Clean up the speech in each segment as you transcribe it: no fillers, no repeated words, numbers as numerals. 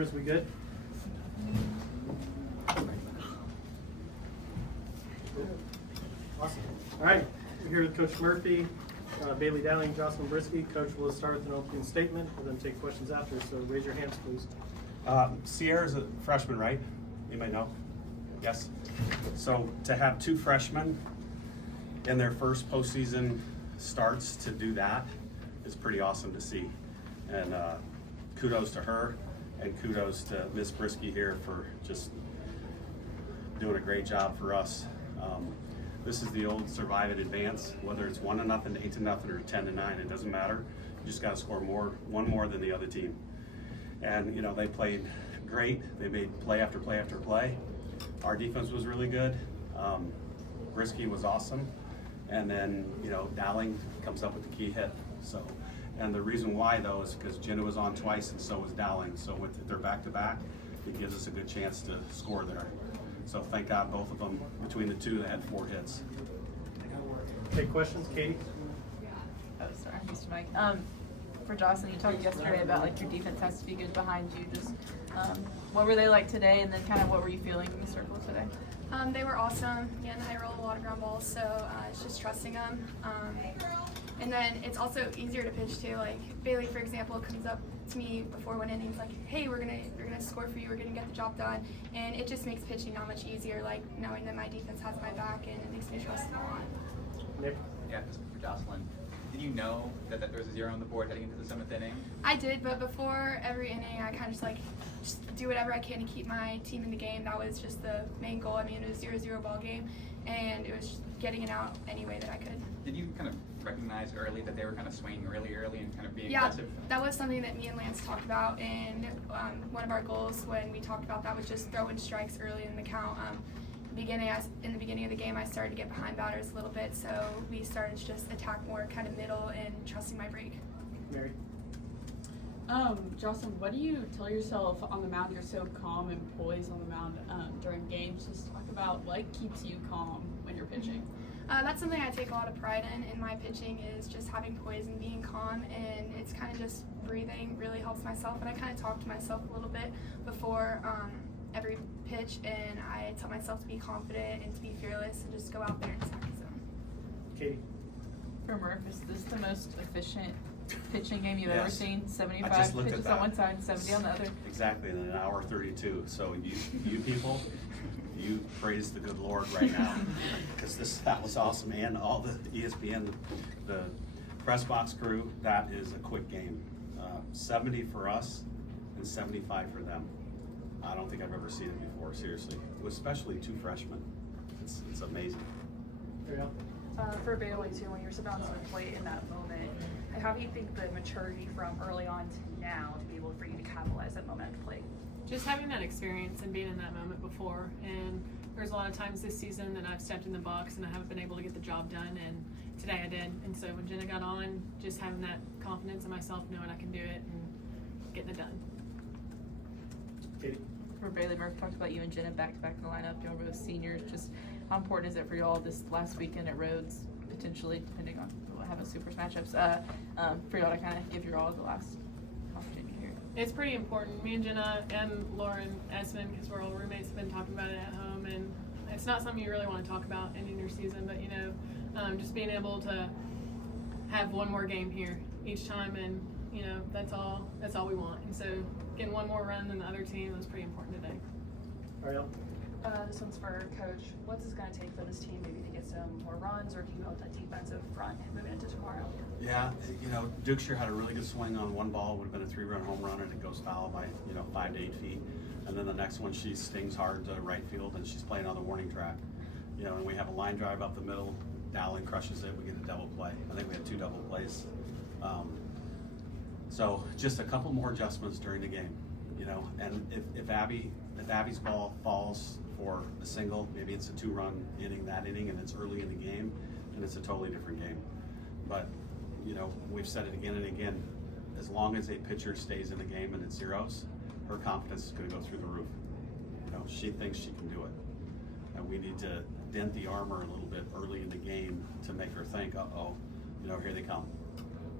Is we good? Awesome. All right, we're here with Coach Murphy, Bailey Dowling, Jocelyn, Briski. Coach will start with an opening statement and then take questions after, so raise your hands, please. Sierra's a freshman, right? You might know. Yes. So to have two freshmen in their first postseason starts to do that is pretty awesome to see. And kudos to her, and kudos to Miss Briski here for just doing a great job for us. This is the old survive and advance, whether it's 1-0, 8-0, or 10-9, it doesn't matter. You just got to score one more than the other team. And you know, they played great. They made play after play after play. Our defense was really good. Briski was awesome. And then, you know, Dowling comes up with the key hit. So, and the reason why though is because Jenna was on twice and so was Dowling. So with their back-to-back, it gives us a good chance to score there. So thank God both of them, between the two, they had 4 hits. Take questions, Katie? Oh, sorry, Mr. Mike. For Jocelyn, you talked yesterday about like your defense has to be good behind you. Just what were they like today, and then kind of what were you feeling in the circle today? They were awesome. Again, I roll a lot of ground balls, so it's just trusting them. And then it's also easier to pitch too. Like Bailey, for example, comes up to me before one inning's like, "Hey, we're gonna score for you. We're gonna get the job done," and it just makes pitching that much easier. Like knowing that my defense has my back, and it makes me trust them a lot. Nick? Yeah, this is for Jocelyn. Did you know that there was a 0 on the board heading into the 7th inning? I did, but before every inning, I kind of just do whatever I can to keep my team in the game. That was just the main goal. I mean, it was 0-0 ball game, and it was just getting it out any way that I could. Did you kind of recognize early that they were kind of swinging really early and kind of being Yeah, aggressive? that was something that me and Lance talked about, and one of our goals when we talked about that was just throwing strikes early in the count. In the beginning of the game, I started to get behind batters a little bit, so we started to just attack more kind of middle and trusting my break. Mary? Jocelyn, what do you tell yourself on the mound? You're so calm and poised on the mound during games. Just talk about what keeps you calm when you're pitching. That's something I take a lot of pride in my pitching, is just having poise and being calm, and it's kind of just breathing really helps myself. And I kind of talk to myself a little bit before every pitch, and I tell myself to be confident and to be fearless and just go out there and attack the zone. Katie? For Murph, is this the most efficient pitching game you've ever Yes. seen? I 75 just looked at pitches that. on one side and 70 on the other. Exactly, in 1:32. So you people, you praise the good Lord right now, because that was awesome. And all the ESPN, the press box crew, that is a quick game. 70 for us and 75 for them. I don't think I've ever seen it before, seriously. Especially 2 freshmen. It's amazing. Ariel? For Bailey too, when you're sitting on the plate in that moment, how do you think the maturity from early on to now to be able for you to capitalize that moment at the plate? Just having that experience and being in that moment before, and there's a lot of times this season that I've stepped in the box and I haven't been able to get the job done, and today I did. And so when Jenna got on, just having that confidence in myself, knowing I can do it and getting it done. Katie? For Bailey, Murph talked about you and Jenna back-to-back in the lineup. Y'all were both seniors. Just how important is it for y'all this last weekend at Rhodes, potentially, depending on we'll have a super matchups, for y'all to kind of give your all the last opportunity here? It's pretty important. Me and Jenna and Lauren Esmond, because we're all roommates, have been talking about it at home, and it's not something you really want to talk about ending your season, but you know, just being able to have one more game here each time, and you know, that's all we want. And so getting one more run than the other team was pretty important today. Ariel? This one's for Coach. What's this going to take for this team maybe to get some more runs, or do you know that defensive front moving into tomorrow? Yeah, you know, Dukeshire had a really good swing on one ball, would have been a 3-run home run, and it goes foul by, 5 to 8 feet. And then the next one, she stings hard to right field, and she's playing on the warning track. And we have a line drive up the middle. Dowling crushes it. We get a double play. I think we had 2 double plays. So just a couple more adjustments during the game, And if Abby's ball falls for a single, maybe it's a 2-run inning that inning, and it's early in the game, and it's a totally different game. But we've said it again and again. As long as a pitcher stays in the game and it's zeros, her confidence is going to go through the roof. She thinks she can do it, and we need to dent the armor a little bit early in the game to make her think, uh-oh, here they come.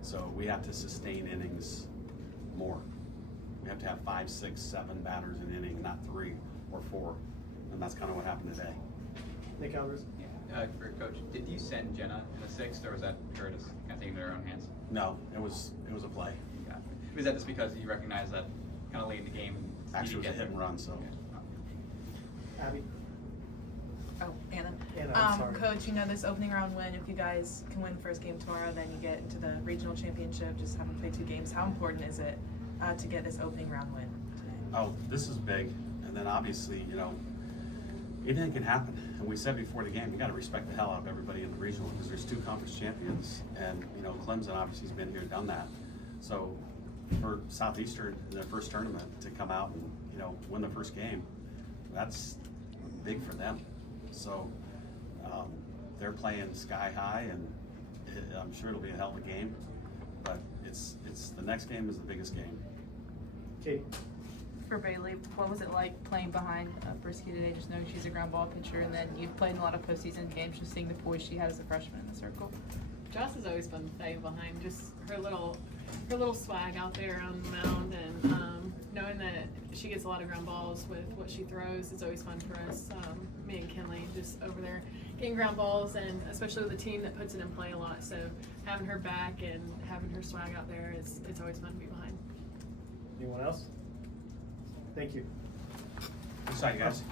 So we have to sustain innings more. We have to have 5, 6, 7 batters an inning, not 3 or 4. And that's kind of what happened today. Nick Alvarez. For Coach, did you send Jenna in the 6th, or was that her just kind of taking it in her own hands? No, it was a play. Yeah. Was that just because you recognize that kind of late in the game? Actually, it you was a get hit and run, so. Okay. Abby. Oh, Anna. Anna, I'm sorry. Coach, you know this opening round win, if you guys can win the first game tomorrow, then you get into the regional championship, just having played 2 games. How important is it to get this opening round win today? Oh, this is big. And then obviously, you know, anything can happen. And we said before the game, you got to respect the hell out of everybody in the regional because there's 2 conference champions. And, you know, Clemson obviously has been here, done that. So for Southeastern in their first tournament to come out and, you know, win the first game, that's big for them. So they're playing sky high, and I'm sure it'll be a hell of a game. But it's the next game is the biggest game. Kate. For Bailey, what was it like playing behind Briski today, just knowing she's a ground ball pitcher, and then you've played in a lot of postseason games, just seeing the poise she had as a freshman in the circle? Joss is always fun to play behind. Just her little swag out there on the mound, and knowing that she gets a lot of ground balls with what she throws, it's always fun for us. Me and Kinley just over there getting ground balls, and especially with a team that puts it in play a lot. So having her back and having her swag out there, it's always fun to be behind. Anyone else? Thank you. Good sight, guys.